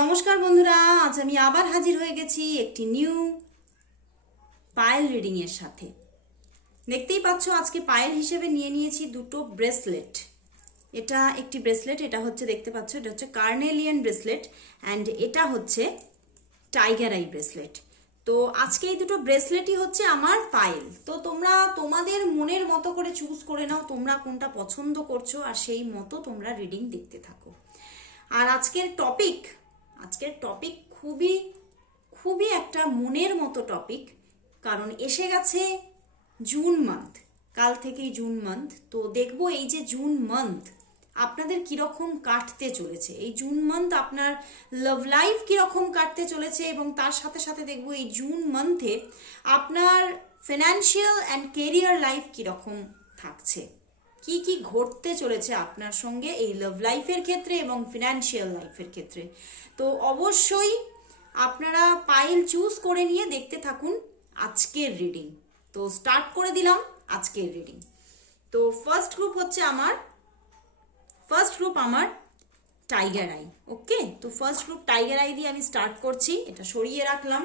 নমস্কার বন্ধুরা, আজ আমি আবার হাজির হয়ে গেছি একটি নিউ পায়েল রিডিং এর সাথে। দেখতেই পাচ্ছ, আজকে পায়েল হিসেবে নিয়ে নিয়েছি দুটো ব্রেসলেট এটা একটি ব্রেসলেট এটা হচ্ছে, দেখতে পাচ্ছ, এটা হচ্ছে কার্নেলিয়ান ব্রেসলেট অ্যান্ড এটা হচ্ছে টাইগার আই ব্রেসলেট তো আজকে এই দুটো ব্রেসলেটই হচ্ছে আমার পায়েল তো তোমরা তোমাদের মনের মতো করে চুজ করে নাও, তোমরা কোনটা পছন্দ করছ আর সেই মতো তোমরা রিডিং দেখতে থাকো। আর আজকের টপিক আজকের টপিক খুবই খুবই একটা মনের মতো টপিক কারণ এসে গেছে জুন মান্থ কাল থেকেই জুন মান্থ তো দেখব এই যে জুন মান্থ আপনাদের কীরকম কাটতে চলেছে? এই জুন মান্থ আপনার লাভ লাইফ কীরকম কাটতে চলেছে? এবং তার সাথে সাথে দেখব এই জুন মান্থে আপনার ফিনান্সিয়াল অ্যান্ড কেরিয়ার লাইফ কীরকম থাকছে? কি কি ঘটতে চলেছে আপনার সঙ্গে এই লাভ লাইফের ক্ষেত্রে এবং ফিনান্সিয়াল লাইফের ক্ষেত্রে? তো অবশ্যই আপনারা পাইল চুজ করে নিয়ে দেখতে থাকুন আজকের রিডিং তো স্টার্ট করে দিলাম আজকের রিডিং তো ফার্স্ট গ্রুপ হচ্ছে আমার ফার্স্ট গ্রুপ আমার টাইগার আই ওকে তো ফার্স্ট গ্রুপ টাইগার আই দিয়ে আমি স্টার্ট করছি, এটা সরিয়ে রাখলাম।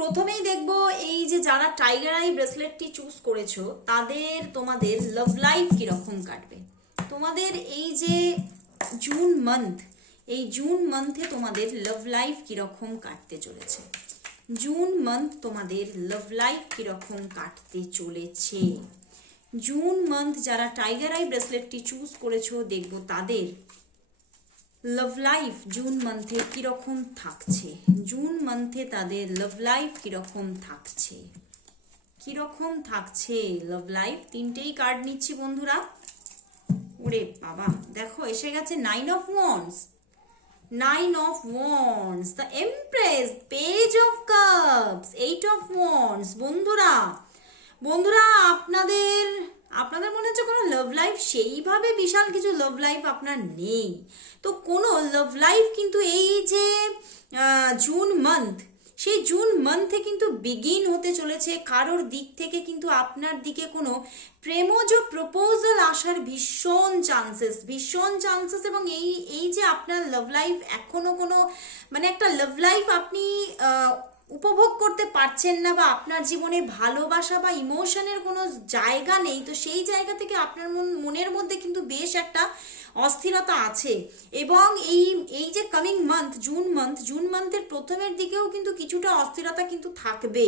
প্রথমেই দেখব এই যে যারা টাইগার আই ব্রেসলেটটি চুজ করেছ, তাদের তোমাদের লাভ লাইফ কীরকম কাটবে? তোমাদের এই যে জুন মান্থ এই জুন মান্থে তোমাদের লাভ লাইফ কীরকম কাটতে চলেছে? জুন মান্থ তোমাদের লাভ লাইফ কীরকম কাটতে চলেছে? জুন মান্থ যারা টাইগার আই ব্রেসলেটটি চুজ করেছ, দেখব তাদের লাভ লাইফ জুন মান্থে কীরকম থাকছে? জুন মান্থে তাদের লাভ লাইফ কীরকম থাকছে? কীরকম থাকছে লাভ লাইফ তিনটেই কার্ড নিচ্ছি বন্ধুরা। ওরে বাবা, দেখো এসে গেছে nine of wands nine of wands the empress page of cups eight of wands বন্ধুরা। বন্ধুরা, আপনাদের আপনাদের মনে হচ্ছে কোনো লাভ লাইফ সেইভাবে বিশাল কিছু লাভ লাইফ আপনার নেই। তো কোনো লাভ লাইফ কিন্তু এই যে জুন মান্থ সেই জুন মান্থে কিন্তু বিগিন হতে চলেছে। কারোর দিক থেকে কিন্তু আপনার দিকে কোনো প্রেমজ প্রপোজাল আসার ভীষণ চান্সেস ভীষণ চান্সেস এবং এই এই যে আপনার লাভ লাইফ এখনও কোনো মানে একটা লাভ লাইফ আপনি উপভোগ করতে পারছেন না বা আপনার জীবনে ভালোবাসা বা ইমোশনের কোনো জায়গা নেই, তো সেই জায়গা থেকে আপনার মন, মনের মধ্যে কিন্তু বেশ একটা অস্থিরতা আছে। এবং এই এই যে coming month June month June মান্থের প্রথমের দিকেও কিন্তু কিছুটা অস্থিরতা কিন্তু থাকবে।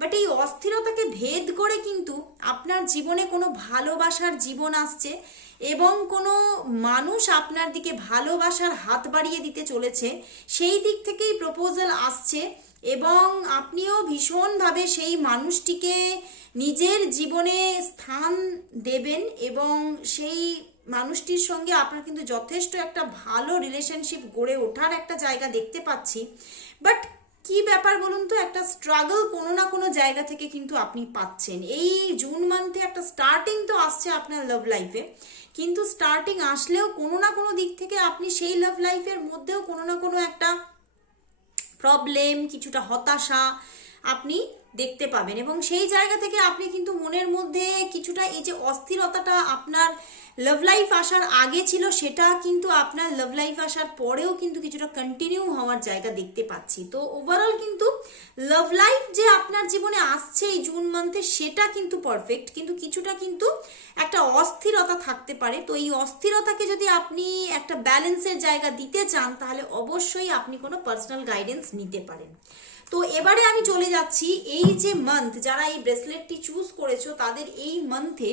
বাট এই অস্থিরতাকে ভেদ করে কিন্তু আপনার জীবনে কোনো ভালোবাসার জীবন আসছে এবং কোনো মানুষ আপনার দিকে ভালোবাসার হাত বাড়িয়ে দিতে চলেছে। সেই দিক থেকেই প্রপোজাল আসছে এবং আপনিও ভীষণভাবে সেই মানুষটিকে নিজের জীবনে স্থান দেবেন এবং সেই মানুষটির সঙ্গে আপনার কিন্তু যথেষ্ট একটা ভালো রিলেশনশিপ গড়ে ওঠার একটা জায়গা দেখতে পাচ্ছি। বাট কি ব্যাপার বলুন তো? একটা স্ট্রাগল কোনো না কোনো জায়গা থেকে কিন্তু আপনি পাচ্ছেন। এই জুন মান্থে একটা স্টার্টিং তো আসছে আপনার লাভ লাইফে কিন্তু স্টার্টিং আসলেও কোনো না কোনো দিক থেকে আপনি সেই লাভ লাইফের মধ্যেও কোনো না কোনো একটা প্রবলেম কিছুটা হতাশা আপনি দেখতে পাবেন। এবং সেই জায়গা থেকে আপনি কিন্তু মনের মধ্যে কিছুটা এই যে অস্থিরতাটা আপনার লাভ লাইফ আসার আগে ছিল, সেটা কিন্তু আপনার লাভ লাইফ আসার পরেও কিন্তু কিছুটা কন্টিনিউ হওয়ার জায়গা দেখতে পাচ্ছি। তো ওভারঅল কিন্তু লাভ লাইফ যে আপনার জীবনে আসছে এই জুন মান্থে সেটা কিন্তু পারফেক্ট কিন্তু কিছুটা কিন্তু একটা অস্থিরতা থাকতে পারে। তো এই অস্থিরতাকে যদি আপনি একটা ব্যালেন্সের জায়গা দিতে চান, তাহলে অবশ্যই আপনি কোনো পার্সোনাল গাইডেন্স নিতে পারেন। তো এবারে আমি চলে যাচ্ছি এই যে মান্থ যারা এই ব্রেসলেটটি চুজ করেছ, তাদের এই মান্থে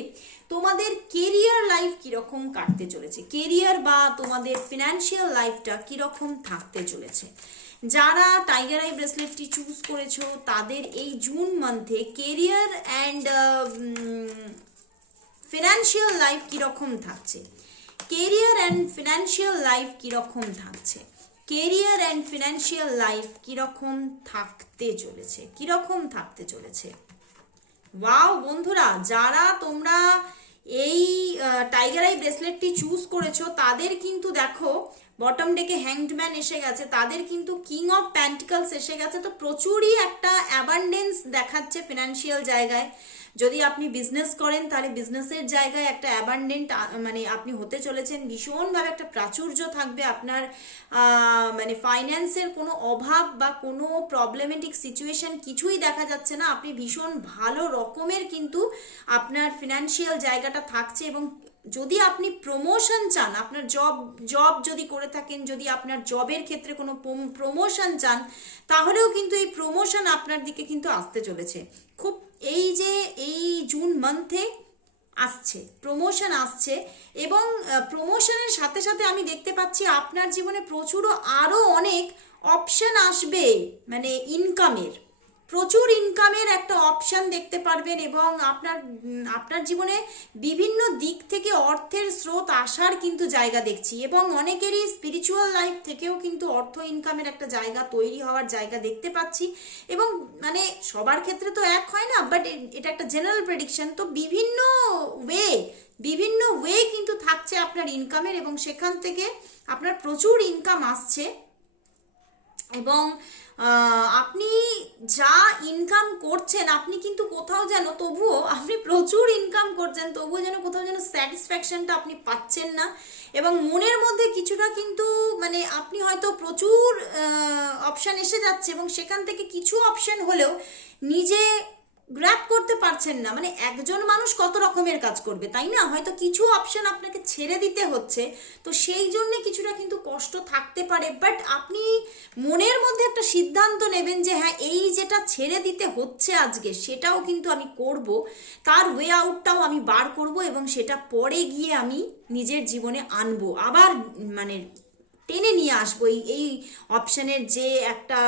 তোমাদের কেরিয়ার লাইফ কীরকম কাটতে চলেছে? কেরিয়ার বা তোমাদের ফিনান্সিয়াল লাইফটা কীরকম থাকতে চলেছে? যারা টাইগার আই ব্রেসলেটটি চুজ করেছ, তাদের এই জুন মান্থে কেরিয়ার অ্যান্ড ফিনান্সিয়াল লাইফ কীরকম থাকছে? কেরিয়ার অ্যান্ড ফিনান্সিয়াল লাইফ কীরকম থাকছে? কেরিয়ার অ্যান্ড ফিনান্সিয়াল লাইফ কীরকম থাকতে চলেছে? কীরকম থাকতে চলেছে? ওয়াও বন্ধুরা, যারা তোমরা এই টাইগার আই ব্রেসলেটটি চুজ করেছ, তাদের কিন্তু দেখো বটম ডেকে হ্যাংডম্যান এসে গেছে, তাদের কিন্তু কিং অফ প্যান্টিকলস এসে গেছে, তো প্রচুরই একটা অ্যাবান্ডেন্স দেখাচ্ছে ফিনান্সিয়াল জায়গায়। যদি আপনি বিজনেস করেন, তাহলে বিজনেসের জায়গায় একটা অ্যাবান্ডেন্ট মানে আপনি হতে চলেছেন। ভীষণভাবে একটা প্রাচুর্য থাকবে আপনার মানে ফাইন্যান্সের কোনো অভাব বা কোনো প্রবলেমেটিক সিচুয়েশন কিছুই দেখা যাচ্ছে না। আপনি ভীষণ ভালো রকমের কিন্তু আপনার ফিনান্সিয়াল জায়গাটা থাকছে এবং যদি আপনি প্রমোশন চান, আপনার জব জব যদি করে থাকেন, যদি আপনার জবের ক্ষেত্রে কোনো প্রমোশন চান, তাহলেও কিন্তু এই প্রমোশন আপনার দিকে কিন্তু আসতে চলেছে। খুব এই যে এই জুন মান্থে আসছে প্রমোশন আসছে এবং প্রমোশনের সাথে সাথে আমি দেখতে পাচ্ছি আপনার জীবনে প্রচুর আরও অনেক অপশান আসবে মানে ইনকামের প্রচুর ইনকামের একটা অপশান দেখতে পারবেন এবং আপনার আপনার জীবনে বিভিন্ন দিক থেকে অর্থের স্রোত আসার কিন্তু জায়গা দেখছি এবং অনেকেরই স্পিরিচুয়াল লাইফ থেকেও কিন্তু অর্থ ইনকামের একটা জায়গা তৈরি হওয়ার জায়গা দেখতে পাচ্ছি এবং মানে সবার ক্ষেত্রে তো এক হয় না বাট এটা একটা জেনারেল প্রেডিকশন তো বিভিন্ন ওয়ে বিভিন্ন ওয়ে কিন্তু থাকছে আপনার ইনকামের এবং সেখান থেকে আপনার প্রচুর ইনকাম আসছে এবং আপনি যা ইনকাম করছেন, আপনি কিন্তু কোথাও যেন, তবুও আপনি প্রচুর ইনকাম করছেন, তবুও যেন কোথাও যেন স্যাটিসফ্যাকশনটা আপনি পাচ্ছেন না। এবং মনের মধ্যে কিছুটা কিন্তু মানে আপনি হয়তো প্রচুর অপশান এসে যাচ্ছে এবং সেখান থেকে কিছু অপশান হলেও নিজে গ্র্যাপ করতে পারছেন না। মানে একজন মানুষ কত রকমের কাজ করবে, তাই না? হয়তো কিছু অপশন আপনাকে ছেড়ে দিতে হচ্ছে। তো সেই জন্য কিছুটা কিন্তু কষ্ট থাকতে পারে। বাট আপনি মনের মধ্যে একটা সিদ্ধান্ত নেবেন যে হ্যাঁ এই যেটা ছেড়ে দিতে হচ্ছে আজকে, সেটাও কিন্তু আমি করব। তার ওয়ে আউটটাও আমি বার করব এবং সেটা পরে গিয়ে আমি নিজের জীবনে আনব। আবার মানে টেনে নিয়ে আসব। এই এই অপশনের যে একটা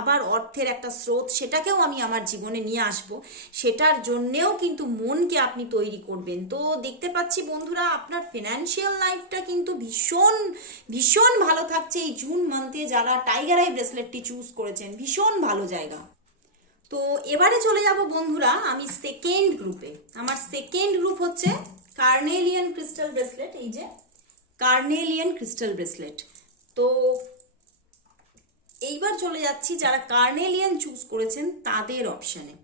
আবার অর্থের একটা স্রোত, সেটাকেও আমি আমার জীবনে নিয়ে আসব। সেটার জন্যেও কিন্তু মনকে আপনি তৈরি করবেন। তো দেখতে পাচ্ছি বন্ধুরা, আপনার ফিনান্সিয়াল লাইফটা কিন্তু ভীষণ ভীষণ ভালো থাকছে। এই জুন মান্থে যারা টাইগার আই ব্রেসলেটটি চুজ করেছেন, ভীষণ ভালো জায়গা। তো এবারে চলে যাব বন্ধুরা, আমি সেকেন্ড গ্রুপে আমার সেকেন্ড গ্রুপ হচ্ছে কার্নেলিয়ান ক্রিস্টাল ব্রেসলেট এই যে কার্নেলিয়ান ক্রিস্টাল ব্রেসলেট। তো এইবার চলে যাচ্ছি যারা কার্নেলিয়ান চুজ করেছেন তাদের অপশানে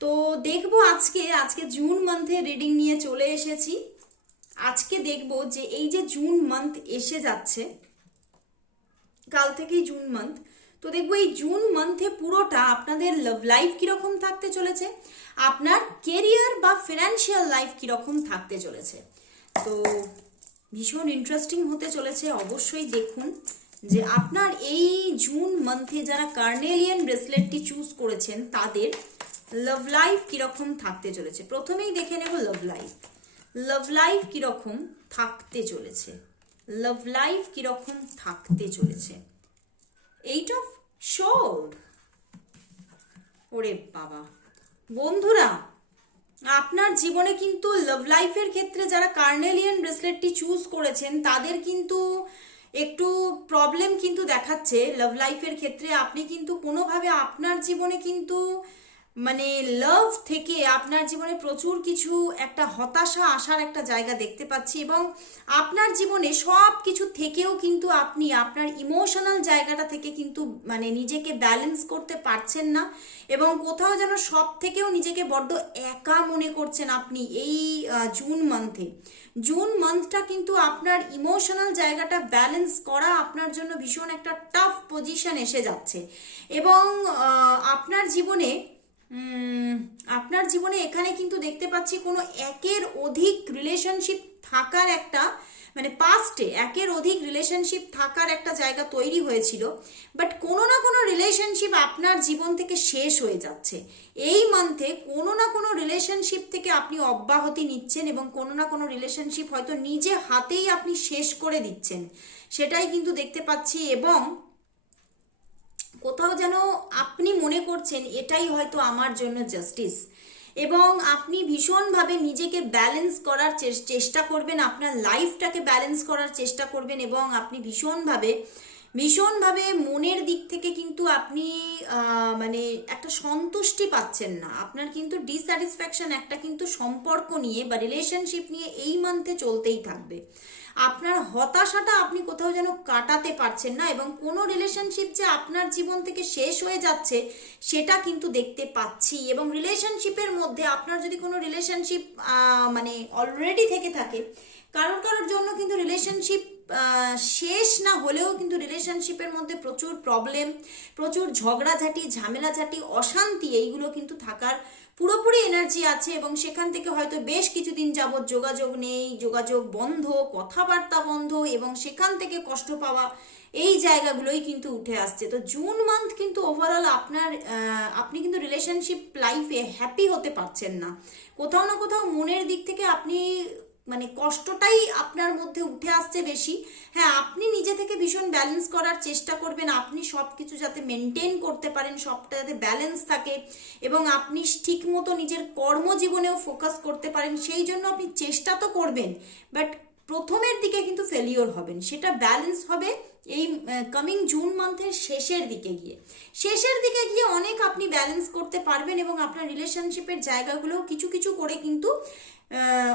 তো দেখব আজকে আজকে জুন মান্থে রিডিং নিয়ে চলে এসেছি। আজকে দেখব যে এই যে জুন মান্থ এসে যাচ্ছে, কাল থেকেই জুন মান্থ তো দেখব এই জুন মান্থে পুরোটা আপনাদের লাভ লাইফ কীরকম থাকতে চলেছে, আপনার কেরিয়ার বা ফিনান্সিয়াল লাইফ কীরকম থাকতে চলেছে। তো ভীষণ ইন্টারেস্টিং হতে চলেছে, অবশ্যই দেখুন যে আপনার এই জুন মান্থে যারা কার্নেলিয়ান ব্রেসলেটটি চুজ করেছেন, তাদের লাভ লাইফ কীরকম থাকতে চলেছে? প্রথমেই দেখে নেব লাভ লাইফ লাভ লাইফ কীরকম থাকতে চলেছে? লাভ লাইফ কীরকম থাকতে চলেছে? এইট অফ শোর্ড ওরে বাবা। বন্ধুরা আপনার জীবনে কিন্তু লাভ লাইফের ক্ষেত্রে যারা কার্নেলিয়ান ব্রেসলেটটি চুজ করেছেন, তাদের কিন্তু একটু প্রবলেম কিন্তু দেখাচ্ছে লাভ লাইফের ক্ষেত্রে। আপনি কিন্তু কোনোভাবে আপনার জীবনে কিন্তু মানে লাভ থেকে আপনার জীবনে প্রচুর কিছু একটা হতাশা আসার একটা জায়গা দেখতে পাচ্ছি এবং আপনার জীবনে সব কিছু থেকেও কিন্তু আপনি আপনার ইমোশনাল জায়গাটা থেকে কিন্তু মানে নিজেকে ব্যালেন্স করতে পারছেন না এবং কোথাও যেন সব থেকেও নিজেকে বড্ড একা মনে করছেন আপনি এই জুন মান্থে জুন মান্থটা কিন্তু আপনার ইমোশনাল জায়গাটা ব্যালেন্স করা আপনার জন্য ভীষণ একটা টাফ পজিশন এসে যাচ্ছে এবং আপনার জীবনে আপনার জীবনে এখানে কিন্তু দেখতে পাচ্ছি কোনো একের অধিক রিলেশনশিপ থাকার একটা মানে পাস্টে একের অধিক রিলেশনশিপ থাকার একটা জায়গা তৈরি হয়েছিল বাট কোনো না কোনো রিলেশনশিপ আপনার জীবন থেকে শেষ হয়ে যাচ্ছে। এই মান্থে কোনো না কোনো রিলেশনশিপ থেকে আপনি অব্যাহতি নিচ্ছেন এবং কোনো না কোনো রিলেশনশিপ হয়তো নিজে হাতেই আপনি শেষ করে দিচ্ছেন। সেটাই কিন্তু দেখতে পাচ্ছি এবং কোথাও যেন আপনি মনে করছেন এটাই হয়তো আমার জন্য জাস্টিস এবং আপনি ভীষণভাবে নিজেকে ব্যালেন্স করার চেষ্টা করবেন, আপনার লাইফটাকে ব্যালেন্স করার চেষ্টা করবেন এবং আপনি ভীষণভাবে ভীষণভাবে মনের দিক থেকে কিন্তু আপনি মানে একটা সন্তুষ্টি পাচ্ছেন না। আপনার কিন্তু ডিস্যাটিসফ্যাকশন একটা কিন্তু সম্পর্ক নিয়ে বা রিলেশনশিপ নিয়ে এই মান্থে চলতেই থাকবে। আপনার হতাশাটা আপনি কোথাও যেন কাটাতে পারছেন না এবং কোনো রিলেশনশিপ যে আপনার জীবন থেকে শেষ হয়ে যাচ্ছে, সেটা কিন্তু দেখতে পাচ্ছি এবং রিলেশনশিপের মধ্যে আপনার যদি কোনো রিলেশনশিপ মানে অলরেডি থেকে থাকে, কারোর কারোর জন্য কিন্তু রিলেশনশিপ শেষ না হলেও কিন্তু রিলেশনশিপের মধ্যে প্রচুর প্রবলেম প্রচুর ঝগড়াঝাটি, ঝামেলাঝাটি, অশান্তি, এইগুলো কিন্তু থাকার পুরোপুরি এনার্জি আছে এবং সেখান থেকে হয়তো বেশ কিছুদিন যাবৎ যোগাযোগ নেই, যোগাযোগ বন্ধ, কথাবার্তা বন্ধ এবং সেখান থেকে কষ্ট পাওয়া এই জায়গাগুলোই কিন্তু উঠে আসছে। তো জুন মান্থ কিন্তু ওভারঅল আপনার আপনি কিন্তু রিলেশনশিপ লাইফে হ্যাপি হতে পারছেন না। কোথাও না কোথাও মনের দিক থেকে আপনি মানে কষ্টটাই আপনার মধ্যে উঠে আসছে বেশি। হ্যাঁ আপনি নিজে থেকে ভীষণ ব্যালেন্স করার চেষ্টা করবেন। আপনি সব কিছু যাতে মেনটেন করতে পারেন, সবটা যাতে ব্যালেন্স থাকে এবং আপনি ঠিক মতো নিজের কর্মজীবনেও ফোকাস করতে পারেন, সেই জন্য আপনি চেষ্টা তো করবেন বাট প্রথমের দিকে কিন্তু ফেলিওর হবেন। সেটা ব্যালেন্স হবে এই কামিং জুন মান্থের শেষের দিকে গিয়ে। শেষের দিকে গিয়ে অনেক আপনি ব্যালেন্স করতে পারবেন এবং আপনার রিলেশনশিপের জায়গাগুলো কিছু কিছু করে কিন্তু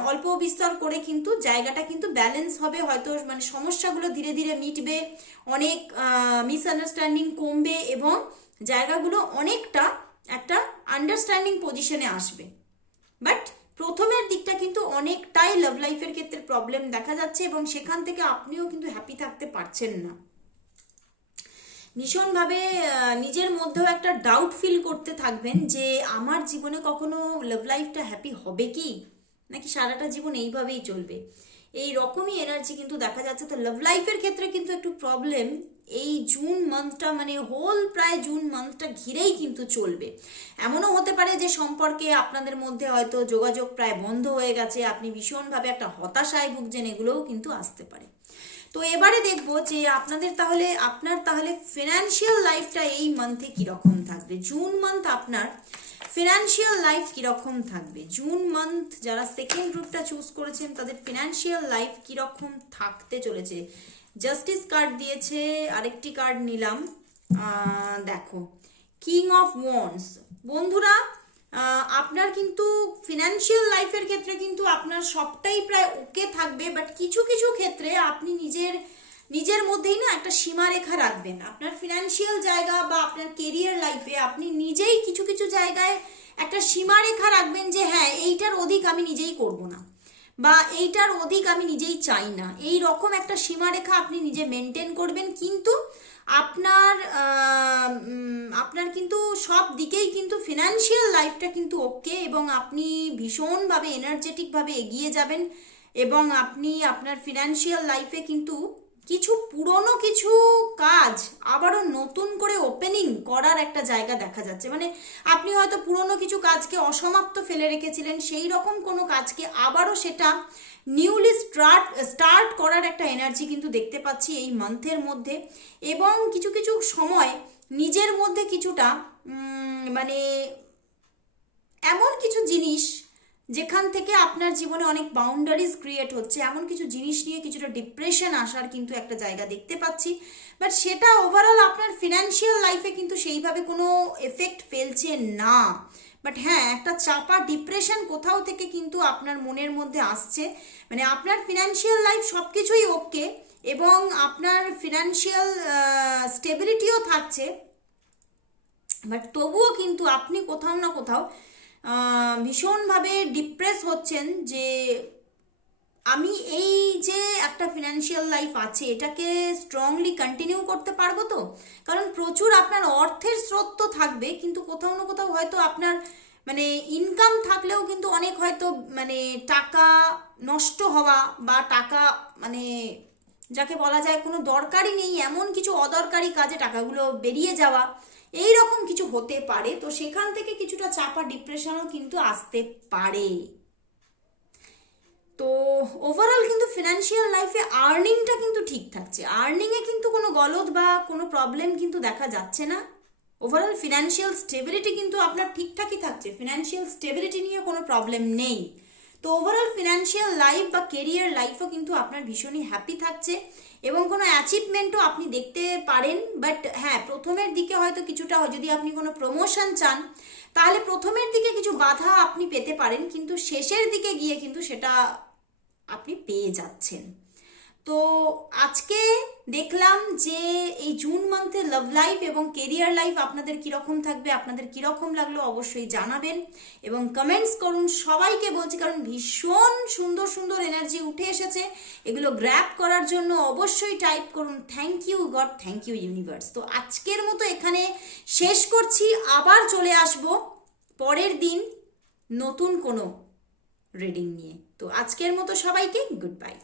অল্প বিস্তর করে কিন্তু জায়গাটা কিন্তু ব্যালেন্স হবে। হয়তো মানে সমস্যাগুলো ধীরে ধীরে মিটবে, অনেক মিসআন্ডারস্ট্যান্ডিং কমবে এবং জায়গাগুলো অনেকটা একটা আন্ডারস্ট্যান্ডিং পজিশনে আসবে। বাট প্রথমের দিকটা কিন্তু অনেকটাই লাভ লাইফের ক্ষেত্রে প্রবলেম দেখা যাচ্ছে এবং সেখান থেকে আপনিও কিন্তু হ্যাপি থাকতে পারছেন না। ভীষণভাবে নিজের মধ্যেও একটা ডাউট ফিল করতে থাকবেন যে আমার জীবনে কখনো লাভ লাইফটা হ্যাপি হবে কি? নাকি সারাটা জীবন এইভাবেই চলবে? এই রকমই এনার্জি কিন্তু দেখা যাচ্ছে। তো লাভ লাইফের ক্ষেত্রে কিন্তু একটু প্রবলেম এই জুন মান্থটা মানে হোল প্রায় জুন মান্থটা ঘিরেই কিন্তু চলবে। এমনও হতে পারে যে সম্পর্কে আপনাদের মধ্যে হয়তো যোগাযোগ প্রায় বন্ধ হয়ে গেছে। আপনি ভীষণভাবে একটা হতাশায় ভুগছেন, এগুলোও কিন্তু আসতে পারে। তো এবারে দেখব যে আপনাদের তাহলে, আপনার তাহলে ফিনান্সিয়াল লাইফটা এই মান্থে কীরকম থাকবে? জুন মান্থ আপনার ফিনান্সিয়াল লাইফ কীরকম থাকবে? জুন মান্থ যারা সেকেন্ড গ্রুপটা চুজ করেছেন, তাদের ফিনান্সিয়াল লাইফ কীরকম থাকতে চলেছে? জাস্টিস কার্ড দিয়েছে, আরেকটি কার্ড নিলাম। দেখো কিং অফ ওয়ান্স বন্ধুরা আপনার কিন্তু ফিনান্সিয়াল লাইফের ক্ষেত্রে কিন্তু আপনার সবটাই প্রায় ওকে থাকবে বাট কিছু কিছু ক্ষেত্রে আপনি নিজের নিজের মধ্যেই না একটা সীমারেখা রাখবেন। আপনার ফিনান্সিয়াল জায়গা বা আপনার কেরিয়ার লাইফে আপনি নিজেই কিছু কিছু জায়গায় একটা সীমারেখা রাখবেন যে হ্যাঁ এইটার অধিক আমি নিজেই করব না বা এইটার অধিক আমি নিজেই চাই না। এই রকম একটা সীমারেখা আপনি নিজে মেনটেন করবেন, কিন্তু আপনার আপনার কিন্তু সব দিকেই কিন্তু ফিনান্সিয়াল লাইফটা কিন্তু ওকে এবং আপনি ভীষণভাবে এনার্জেটিকভাবে এগিয়ে যাবেন এবং আপনি আপনার ফিনান্সিয়াল লাইফে কিন্তু কিছু পুরনো কিছু কাজ আবারও নতুন করে ওপেনিং করার একটা জায়গা দেখা যাচ্ছে। মানে আপনি হয়তো পুরনো কিছু কাজকে অসমাপ্ত ফেলে রেখেছিলেন, সেই রকম কোনো কাজকে আবারও সেটা নিউলি স্টার্ট স্টার্ট করার একটা এনার্জি কিন্তু দেখতে পাচ্ছি এই মান্থের মধ্যে। এবং কিছু কিছু সময় নিজের মধ্যে কিছুটা মানে এমন কিছু জিনিস যেখান থেকে আপনার জীবনে অনেক বাউন্ডারিজ ক্রিয়েট হচ্ছে, এমন কিছু জিনিস নিয়ে কিছুটা ডিপ্রেশন আসার কিন্তু একটা জায়গা দেখতে পাচ্ছি। বাট সেটা ওভারঅল আপনার ফিনান্সিয়াল লাইফে কিন্তু সেইভাবে কোনো এফেক্ট ফেলছে না। বাট হ্যাঁ একটা চাপা ডিপ্রেশন কোথাও থেকে কিন্তু আপনার মনের মধ্যে আসছে। মানে আপনার ফিনান্সিয়াল লাইফ সব কিছুই ওকে এবং আপনার ফিনান্সিয়াল স্টেবিলিটিও থাকছে। বাট তবুও কিন্তু আপনি কোথাও না কোথাও ভীষণভাবে ডিপ্রেস হচ্ছেন যে আমি এই যে একটা ফিনান্সিয়াল লাইফ আছে, এটাকে স্ট্রংলি কন্টিনিউ করতে পারব তো? কারণ প্রচুর আপনার অর্থের স্রোত তো থাকবে, কিন্তু কোথাও না কোথাও হয়তো আপনার মানে ইনকাম থাকলেও কিন্তু অনেক হয়তো মানে টাকা নষ্ট হওয়া বা টাকা মানে যাকে বলা যায় কোনো দরকারই নেই, এমন কিছু অদরকারি কাজে টাকাগুলো বেরিয়ে যাওয়া এই রকম কিছু হতে পারে। তো সেখান থেকে কিছুটা চাপা ডিপ্রেশনও কিন্তু আসতে পারে। তো ওভারঅল কিন্তু ফিনান্সিয়াল লাইফে আর্নিংটা কিন্তু ঠিক থাকছে। আর্নিংয়ে কিন্তু কোনো গলদ বা কোনো প্রবলেম কিন্তু দেখা যাচ্ছে না। ওভারঅল ফিনান্সিয়াল স্টেবিলিটি কিন্তু আপনার ঠিকঠাকই থাকছে। ফিনান্সিয়াল স্টেবিলিটি নিয়ে কোনো প্রবলেম নেই। তো ওভারঅল ফিনান্সিয়াল লাইফ বা কেরিয়ার লাইফও কিন্তু আপনার ভীষণই হ্যাপি থাকছে। এবং কোনো অ্যাচিভমেন্টও আপনি দেখতে পারেন বাট হ্যাঁ প্রথমের দিকে হয়তো কিছুটা যদি আপনি কোনো প্রমোশন চান, তাহলে প্রথমের দিকে কিছু বাধা আপনি পেতে পারেন, কিন্তু শেষের দিকে গিয়ে কিন্তু সেটা আপনি পেয়ে যাচ্ছেন। তো আজকে দেখলাম যে এই জুন মান্থে লাভ লাইফ এবং কেরিয়ার লাইফ আপনাদের কীরকম থাকবে, আপনাদের কীরকম লাগল অবশ্যই জানাবেন এবং কমেন্টস করুন সবাইকে বলছি, কারণ ভীষণ সুন্দর সুন্দর এনার্জি উঠে এসেছে। এগুলো গ্র্যাপ করার জন্য অবশ্যই টাইপ করুন thank you God thank you universe তো আজকের মতো এখানে শেষ করছি, আবার চলে আসব পরের দিন নতুন কোনো রিডিং নিয়ে। তো আজকের মতো সবাইকে গুড বাই